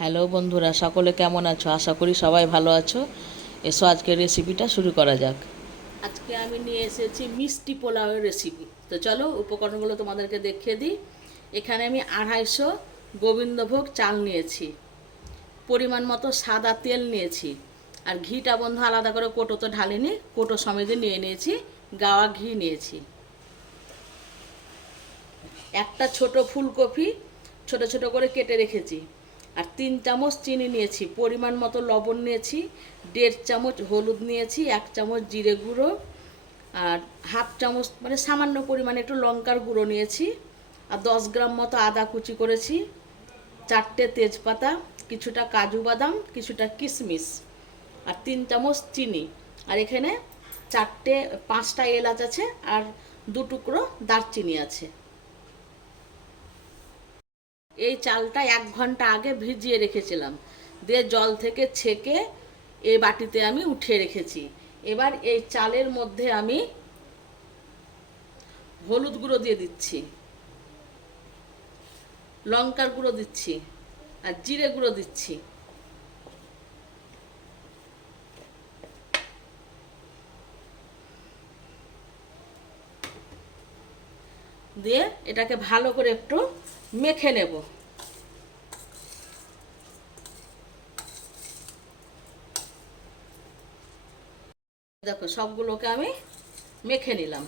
Hello বন্ধুরা, সকলে কেমন আছো? আশা করি সবাই ভালো আছো। এসো আজকের রেসিপিটা শুরু করা যাক। আজকে আমি নিয়ে এসেছি মিষ্টি পোলাওয়ের রেসিপি তো চলো, উপকরণগুলো তোমাদেরকে দেখিয়ে দিই। এখানে আমি আড়াইশো গোবিন্দভোগ চাল নিয়েছি। পরিমাণ মতো সাদা তেল নিয়েছি। আর ঘিটা বন্ধু আলাদা করে কোটো তো ঢালিনি, কোটো সমেত নিয়ে নিয়েছি। গাওয়া ঘি নিয়েছি। একটা ছোট ফুলকপি ছোট ছোট করে কেটে রেখেছি। আর তিন চামচ চিনি নিয়েছি, পরিমাণ মতো লবণ নিয়েছি, দেড় চামচ হলুদ নিয়েছি, এক চামচ জিরে গুঁড়ো, আর হাফ চামচ মানে সামান্য পরিমাণে একটু লঙ্কার গুঁড়ো নিয়েছি, আর দশ গ্রাম মতো আদা কুচি করেছি, চারটে তেজপাতা, কিছুটা কাজু বাদাম, কিছুটা কিশমিশ আর তিন চামচ চিনি, আর এখানে চারটে, পাঁচটা এলাচ আছে, আর দু টুকরো দারচিনি আছে। এই চালটা এক ঘণ্টা আগে ভিজিয়ে রেখেছিলাম। দিয়ে জল থেকে ছেঁকে এই বাটিতে আমি উঠিয়ে রেখেছি। এবার এই চালের মধ্যে আমি হলুদ গুঁড়ো দিয়ে দিচ্ছি। লঙ্কার গুঁড়ো দিচ্ছি। আর জিরে গুঁড়ো দিচ্ছি। দিয়ে এটাকে ভালো করে একটু মেখে নেব। দেখো, সবগুলোকে আমি মেখে নিলাম।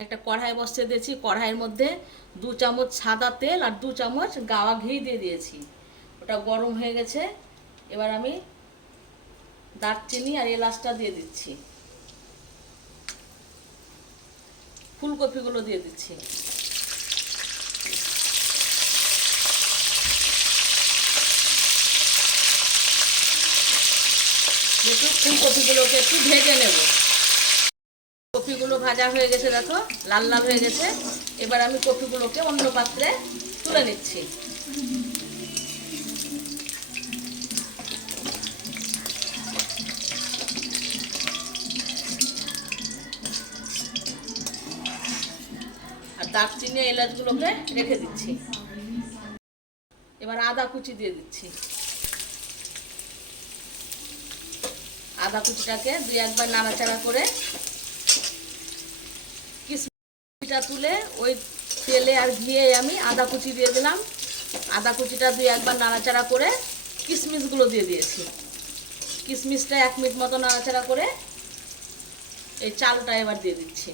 একটা কড়াই বসিয়ে দিয়েছি, কড়াইয়ের মধ্যে দু চামচ সাদা তেল আর দু চামচ গাওয়া ঘি দিয়ে দিয়েছি। ওটা গরম হয়ে গেছে, এবার আমি দারচিনি আর এলাচটা দিয়ে দিচ্ছি। ফুলকপিগুলো দিয়ে দিচ্ছি। একটু ফুলকপিগুলোকে একটু ভেজে নেব। কপিগুলো ভাজা হয়ে গেছে, দেখো, লাল লাল হয়ে গেছে। এবার আমি কপিগুলোকে অন্য পাত্রে তুলে নিচ্ছি। দারচিনি এলাচগুলোকে রেখে দিচ্ছি। এবার আদা কুচি দিয়ে দিচ্ছি। আদা কুচিটাকে দুই একবার নাড়াচাড়া করে কিশমিশটা তুলে ওই তেলে আর ঘিয়ে আমি আদা কুচি দিয়ে দিলাম। আদা কুচিটা দুই একবার নাড়াচাড়া করে কিশমিশগুলো দিয়ে দিয়েছি। কিশমিশটা এক মিনিট মতো নাড়াচাড়া করে এই চালটা এবার দিয়ে দিচ্ছি।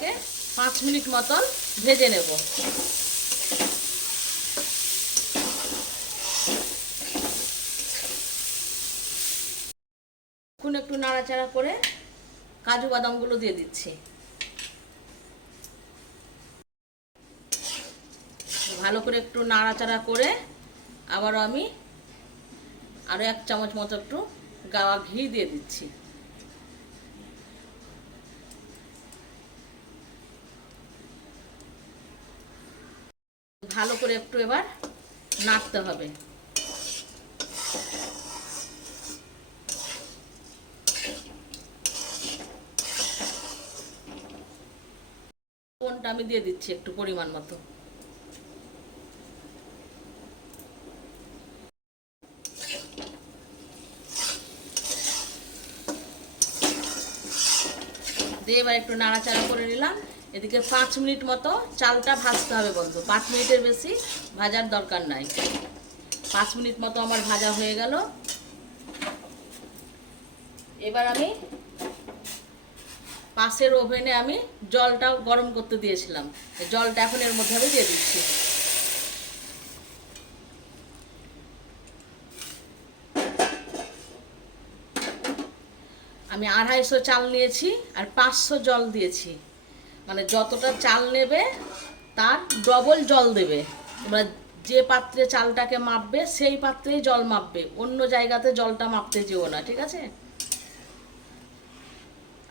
তাকে পাঁচ মিনিট মতন ভেজে নেব। এখন একটু নাড়াচাড়া করে কাজু বাদামগুলো দিয়ে দিচ্ছি। ভালো করে একটু নাড়াচাড়া করে আবারও আমি আরও এক চামচ মতো একটু গাওয়া ঘি দিয়ে দিচ্ছি। ভালো করে একটু এবার নাড়তে হবে। কোনটা আমি দিয়ে দিচ্ছি একটু পরিমাণ মতো। দিয়ে এবার একটু নাড়াচাড়া করে নিলাম। এদিকে পাঁচ মিনিট মতো চালটা ভাজতে হবে বন্ধু। পাঁচ মিনিটের বেশি ভাজার দরকার নাই। পাঁচ মিনিট মতো আমার ভাজা হয়ে গেল। এবার আমি পাশের ওভেনে আমি জলটাও গরম করতে দিয়েছিলাম। জলটা এখন এর মধ্যে আমি দিয়ে দিচ্ছি। আমি আড়াইশো চাল নিয়েছি আর পাঁচশো জল দিয়েছি। মানে যতটা চাল নেবে, তার ডবল জল দেবে। এবার যে পাত্রে চালটাকে মাপবে, সেই পাত্রেই জল মাপবে। অন্য জায়গাতে জলটা মাপতে যেও না, ঠিক আছে?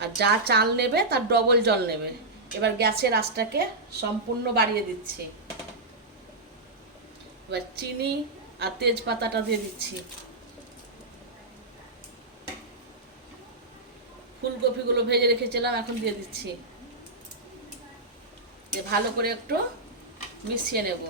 আর যা চাল নেবে, তার ডবল জল নেবে। এবার গ্যাসের আঁচটাকে সম্পূর্ণ বাড়িয়ে দিচ্ছি। এবার চিনি আর তেজপাতাটা দিয়ে দিচ্ছি। ফুলকপিগুলো ভেজে রেখেছিলাম, এখন দিয়ে দিচ্ছি। দিয়ে ভালো করে একটু মিশিয়ে নেব।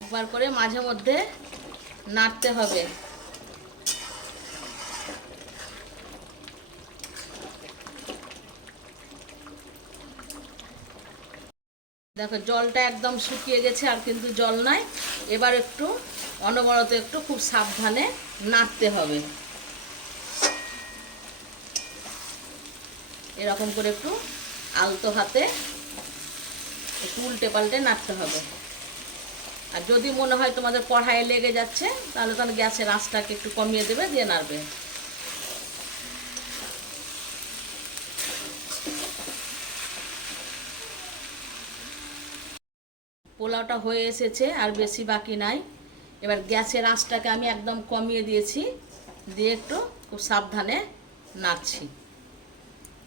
একবার করে মাঝে মধ্যে নাড়তে হবে। দেখো জলটা একদম শুকিয়ে গেছে, আর কিন্তু জল নাই। এবার একটু অনবরত একটু খুব সাবধানে নাড়তে হবে। এরকম করে একটু আলতো হাতে একটু উল্টে পাল্টে নাড়তে হবে। আর যদি মনে হয় তোমাদের কড়াইয়ে লেগে যাচ্ছে, তাহলে তাহলে গ্যাসের আঁচটাকে একটু কমিয়ে দেবে, দিয়ে নাড়বে। পোলাওটা হয়ে এসেছে, আর বেশি বাকি নাই। এবার গ্যাসের আঁচটাকে আমি একদম কমিয়ে দিয়েছি, দিয়ে একটু খুব সাবধানে নাড়ছি।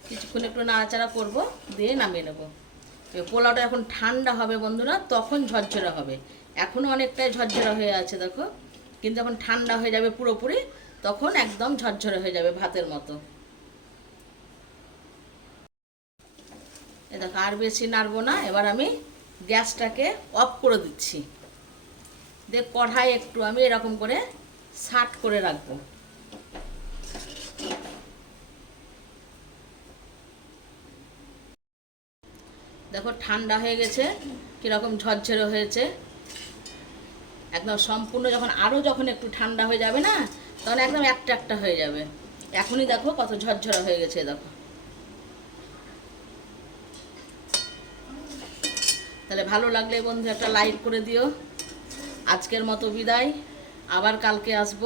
কিছুক্ষণ একটু নাড়াচাড়া করব, দিয়ে নামিয়ে নেব। পোলাওটা এখন ঠান্ডা হবে বন্ধুরা, তখন ঝরঝরা হবে। এখনও অনেকটাই ঝরঝরা হয়ে আছে, দেখো। কিন্তু যখন ঠান্ডা হয়ে যাবে পুরোপুরি, তখন একদম ঝরঝরে হয়ে যাবে ভাতের মতো। দেখো, আর বেশি নাড়বো না, এবার আমি গ্যাসটাকে অফ করে দিচ্ছি। দিয়ে কড়াই একটু আমি এরকম করে সাট করে রাখব। দেখো ঠান্ডা হয়ে গেছে, কীরকম ঝরঝরে হয়েছে। একদম সম্পূর্ণ যখন আরও যখন একটু ঠান্ডা হয়ে যাবে না, তখন একদম একটা একটা হয়ে যাবে। এখনই দেখো কত ঝরঝরা হয়ে গেছে, দেখো। তাহলে ভালো লাগলে বন্ধু একটা লাইক করে দিও। আজকের মতো বিদায়। আবার কালকে আসব।